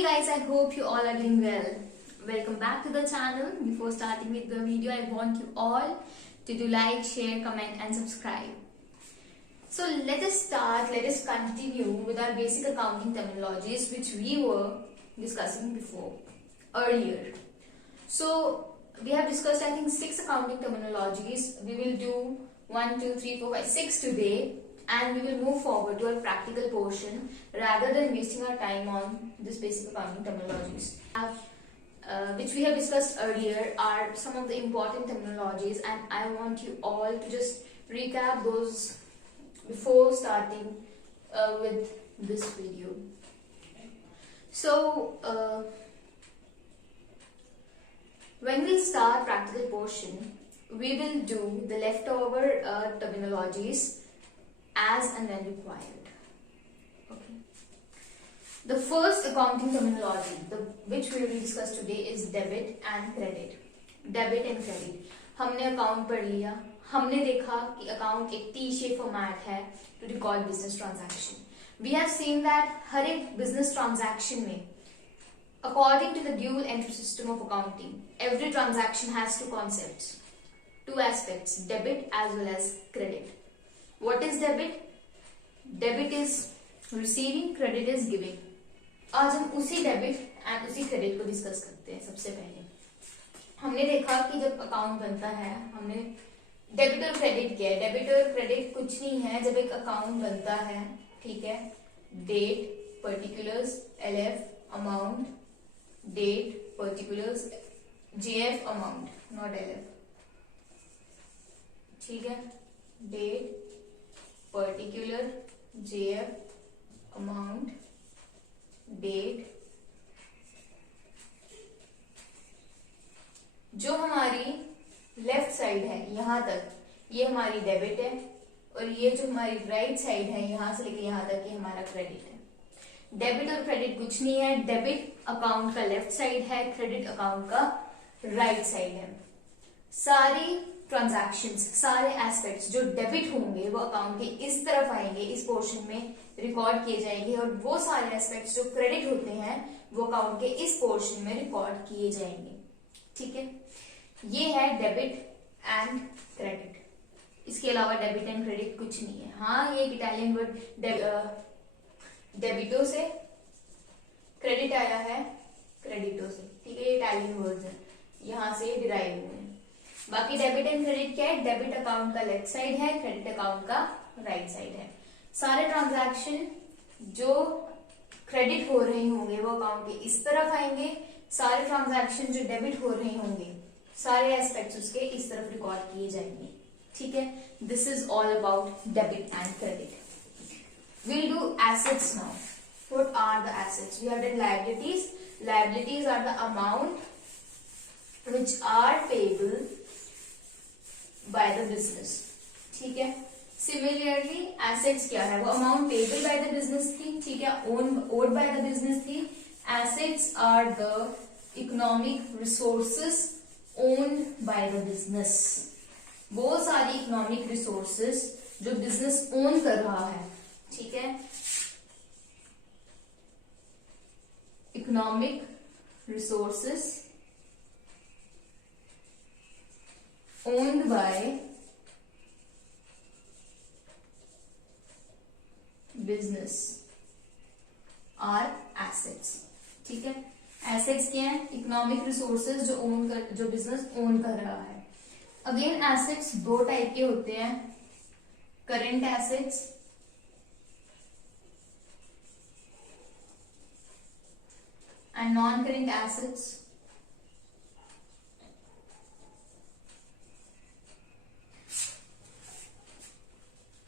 Hey guys, I hope you all are doing well. Welcome back to the channel. Before starting with the video, I want you all to do like, share, comment and subscribe. So let us continue with our basic accounting terminologies which we were discussing earlier. So we have discussed I think 6 accounting terminologies. We will do 1, 2, 3, 4, 5, 6 today. And we will move forward to our practical portion rather than wasting our time on this basic accounting terminologies. Which we have discussed earlier are some of the important terminologies, and I want you all to just recap those before starting with this video. So when we start practical portion, we will do the leftover terminologies as and when required. Okay. The first accounting terminology which we will discuss today is debit and credit. Debit and credit. हमने account पढ़ लिया, हमने देखा कि account एक T shape format है to record business transaction. We have seen that हर एक बिजनेस ट्रांजैक्शन में according to the dual entry system of accounting, every transaction has two concepts, two aspects, debit as well as credit. What is debit? Debit is receiving, credit is giving. आज हम उसी debit and उसी credit को discuss करते हैं. सबसे पहले हमने देखा कि जब अकाउंट बनता है, हमने डेबिट और क्रेडिट किया है. डेबिट और क्रेडिट कुछ नहीं है. जब एक अकाउंट बनता है, ठीक है, date, particulars, LF, amount, date, particulars, JF, amount, not LF, ठीक है, date, particular, JF, amount, date. जो हमारी लेफ्ट साइड है यहां तक, ये हमारी डेबिट है, और ये जो हमारी राइट साइड है यहां से लेकर यहां तक, ये हमारा क्रेडिट है. डेबिट और क्रेडिट कुछ नहीं है. डेबिट अकाउंट का लेफ्ट साइड है, क्रेडिट अकाउंट का राइट साइड है. सारी ट्रांजैक्शंस, सारे एस्पेक्ट्स जो डेबिट होंगे वो अकाउंट के इस तरफ आएंगे, इस पोर्शन में रिकॉर्ड किए जाएंगे, और वो सारे एस्पेक्ट्स जो क्रेडिट होते हैं वो अकाउंट के इस पोर्शन में रिकॉर्ड किए जाएंगे. ठीक है, ये है डेबिट एंड क्रेडिट. इसके अलावा डेबिट एंड क्रेडिट कुछ नहीं है. हाँ, ये इटालियन वर्ड डेबिटो से क्रेडिट आया है, क्रेडिटो से, ठीक है, ये इटालियन वर्ड्स है, यहां से डिराइव हुए हैं. बाकी डेबिट एंड क्रेडिट क्या है? डेबिट अकाउंट का लेफ्ट साइड है, क्रेडिट अकाउंट का राइट साइड है. सारे ट्रांजैक्शन जो क्रेडिट हो रहे होंगे वो अकाउंट के इस तरफ आएंगे. सारे ट्रांजैक्शन जो डेबिट हो रहे होंगे, सारे एस्पेक्ट्स उसके इस तरफ रिकॉर्ड किए जाएंगे. ठीक है, this is all about debit and credit. We'll do assets now. What are the assets? We have done liabilities. Liabilities are the amount which are payable by the business. ठीक है. Similarly, assets क्या है? वो amount payable by the business थी, ठीक है, owed by the business थी. Assets are the economic resources owned by the business. वो सारी economic resources जो business own कर रहा है, ठीक है, economic resources owned by business are assets. ठीक है, एसेट्स क्या है? इकोनॉमिक रिसोर्सेज जो बिजनेस ओन कर रहा है. अगेन एसेट्स दो टाइप के होते हैं, current assets and non-current assets.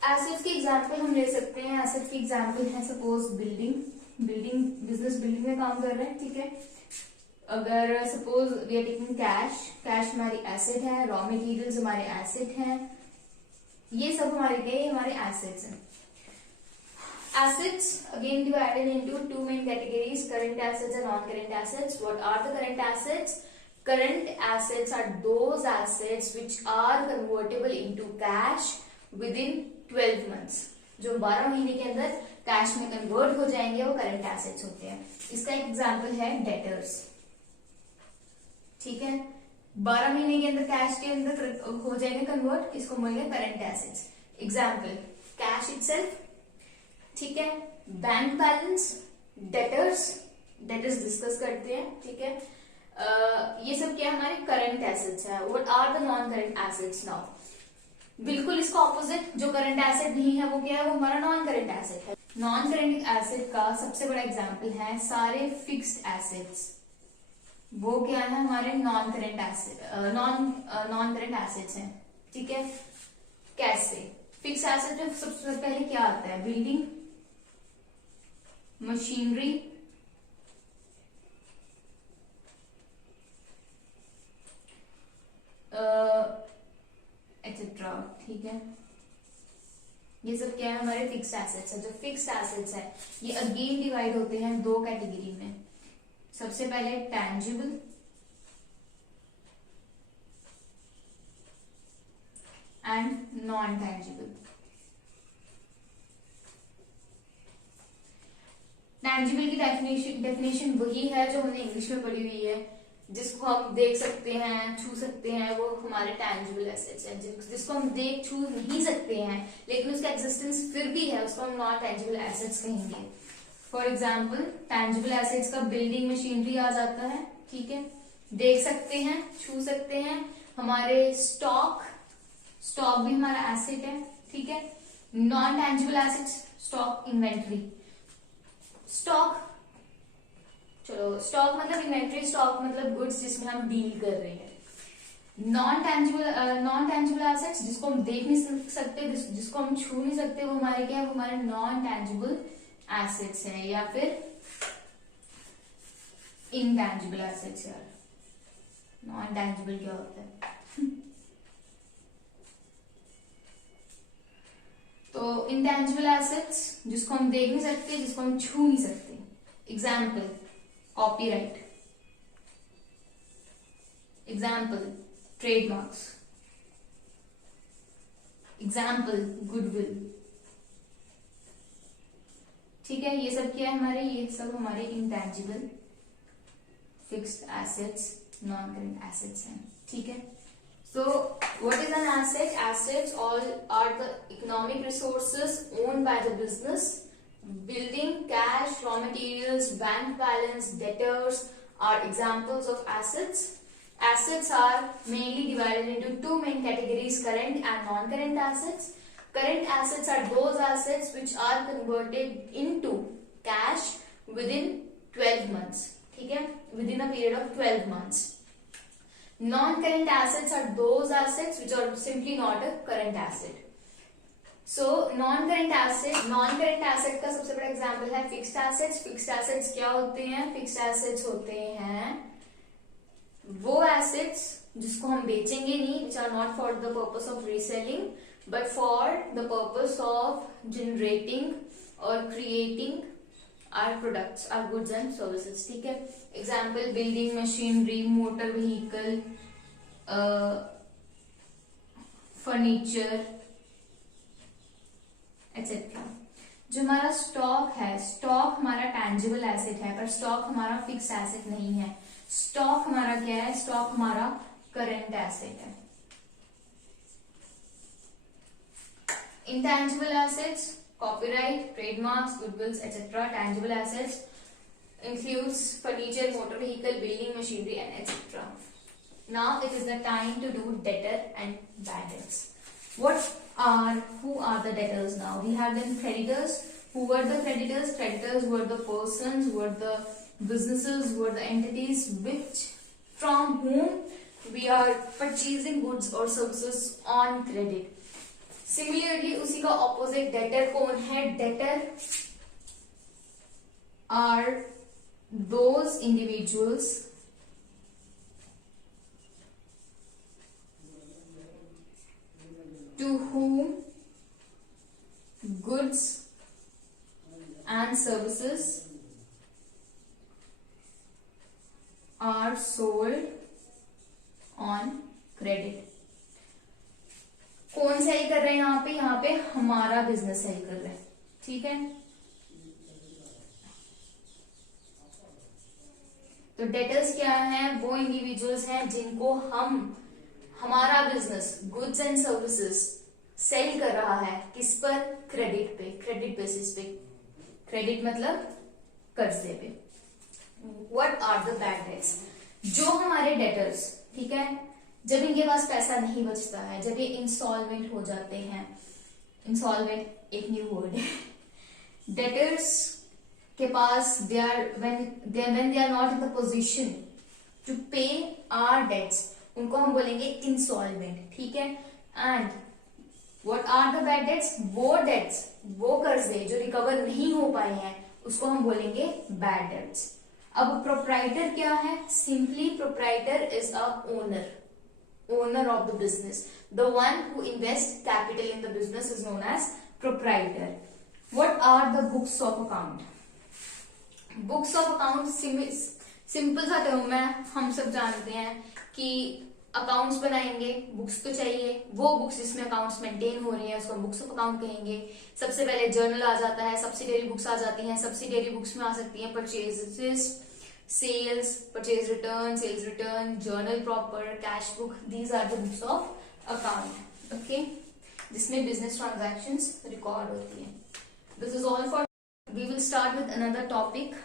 Assets के एग्जाम्पल हम ले सकते हैं. एसेट्स के एग्जाम्पल है सपोज बिल्डिंग बिजनेस बिल्डिंग में काम कर रहे हैं, ठीक है. अगर suppose we are taking cash हमारी एसेट है, रॉ मटेरियल्स हमारे एसेट हैं, ये सब हमारे एसेट्स हैं. Assets again divided into two main categories, current assets and non-current assets. What are the current assets? Current assets are those assets which are convertible into cash within 12 months. जो 12 महीने के अंदर cash में convert हो जाएंगे वो current assets होते हैं। इसका एक एग्जांपल है डेटर्स। ठीक है, 12 महीने के अंदर कैश के अंदर हो जाएंगे कन्वर्ट, किसको बोलेंगे current assets. Example cash itself, ठीक है, bank balance, debtors, debtors discuss करते हैं। ठीक है, ये सब क्या हमारे करंट एसेट्स है। What are the non current assets now? बिल्कुल इसका ऑपोजिट, जो करंट एसेट नहीं है वो क्या है, वो हमारा नॉन करंट एसेट है। नॉन करंट एसेट का सबसे बड़ा एग्जांपल है सारे फिक्स्ड एसेट्स, वो क्या है हमारे non current asset, non current assets हैं। ठीक है, कैसे? फिक्स एसेट में सबसे पहले क्या आता है, बिल्डिंग, मशीनरी, एक्सेट्रा। ठीक है, ये सब क्या है हमारे फिक्स्ड एसेट्स है। जो फिक्स्ड एसेट्स है ये अगेन डिवाइड होते हैं दो कैटेगरी में। सबसे पहले tangible and non tangible. Tangible की डेफिनेशन वही है जो हमने इंग्लिश में पढ़ी हुई है, जिसको हम देख सकते हैं, छू सकते हैं, वो हमारे टैंजिबल एसेट्स हैं। जिसको हम देख छू नहीं सकते हैं लेकिन उसका एग्जिस्टेंस फिर भी है, उसको हम नॉन टैंजिबल एसेट्स कहेंगे। फॉर एग्जाम्पल टैंजिबल एसेट्स का बिल्डिंग, मशीनरी आ जाता है। ठीक है, देख सकते हैं, छू सकते हैं। हमारे स्टॉक, स्टॉक भी हमारा एसेट है। ठीक है, non tangible assets, stock, inventory. Stock, चलो स्टॉक मतलब इन्वेंट्री, स्टॉक मतलब गुड्स जिसमें हम डील कर रहे हैं। नॉन टैंजिबल एसेट्स जिसको हम देख नहीं सकते, जिसको हम छू नहीं सकते, वो हमारे क्या है, वो हमारे नॉन टैंजिबल एसेट्स हैं, या फिर इनटैंजिबल एसेट्स। यार नॉन टैंजिबल क्या होता है? तो इनटैंजिबल एसेट्स जिसको हम देख नहीं सकते, जिसको हम छू नहीं सकते। Example copyright, example trademarks, example goodwill. ठीक है, ये सब क्या है हमारे, ये सब हमारे intangible fixed assets, non current assets हैं। ठीक है, so what is an asset? Assets all are the economic resources owned by the business. Building, cash, raw materials, bank balance, debtors are examples of assets. Assets are mainly divided into two main categories, current and non-current assets. Current assets are those assets which are converted into cash within 12 months. ठीक है, within a period of 12 months. Non-current assets are those assets which are simply not a current asset. So non-current asset का सबसे बड़ा example है fixed assets. Fixed assets क्या होते हैं? Fixed assets होते हैं वो एसेट्स जिसको हम बेचेंगे नहीं, which are not for the purpose of reselling but for the purpose of generating or creating our products, our goods and services. ठीक है, example building, machinery, motor vehicle, furniture etcetera. जो हमारा स्टॉक है, stock हमारा tangible asset है, पर stock हमारा fix asset नहीं है। स्टॉक हमारा क्या है? स्टॉक हमारा करंट एसेट है। Intangible assets, copyright, trademarks, goodwills, etc. Tangible assets includes furniture, motor vehicle, building machinery, and etc. Now it is the time to do debtor and bad debts. Who are the debtors now? We have then creditors. Who were the creditors? Creditors were the persons, were the businesses, were the entities from whom we are purchasing goods or services on credit. Similarly उसी का opposite debtor कौन है? Debtor are those individuals to whom goods and services are sold on credit. कौन sell कर रहा है यहाँ पे? यहाँ पे हमारा बिजनेस सेल कर रहा है, ठीक है। तो डेटर्स क्या है? वो इंडिविजुअल्स हैं जिनको हमारा business goods and services sell कर रहा है, किस पर? क्रेडिट पे, क्रेडिट बेसिस पे। क्रेडिट मतलब कर्जे पे। What are the bad debts? जो हमारे डेटर्स, ठीक है, जब इनके पास पैसा नहीं बचता है, जब ये इंसॉल्वेंट हो जाते हैं, इंसॉल्वेंट एक न्यू वर्ड है, डेटर्स के पास when they are not in the position to pay our debts, उनको हम बोलेंगे इंसॉल्वेंट, ठीक है। And what are the bad debts? वो डेट्स, वो कर्जे जो रिकवर नहीं हो पाए हैं, उसको हम बोलेंगे बैड डेट्स। अब प्रोप्राइटर क्या है? Simply proprietor is a owner of the business. The one who invests capital in the business is known as proprietor. What are the books of account? Books of account simple सा term है, हम सब जानते हैं कि accounts बनाएंगे, books तो चाहिए। वो बुक्स जिसमें अकाउंट्स मेंटेन हो रही हैं उसको बुक्स ऑफ अकाउंट कहेंगे। सबसे पहले जर्नल आ जाता है, सब्सिडियरी बुक्स आ जाती हैं। सब्सिडियरी बुक्स में आ सकती हैं purchases, sales, purchase return, sales return, journal proper, cash book. These are the books of account, okay, जिसमें बिजनेस ट्रांजैक्शंस रिकॉर्ड होती है। This is all for, we will start with another topic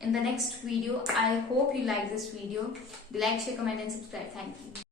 in the next video. I hope you like this video. Like, share, comment and subscribe. Thank you.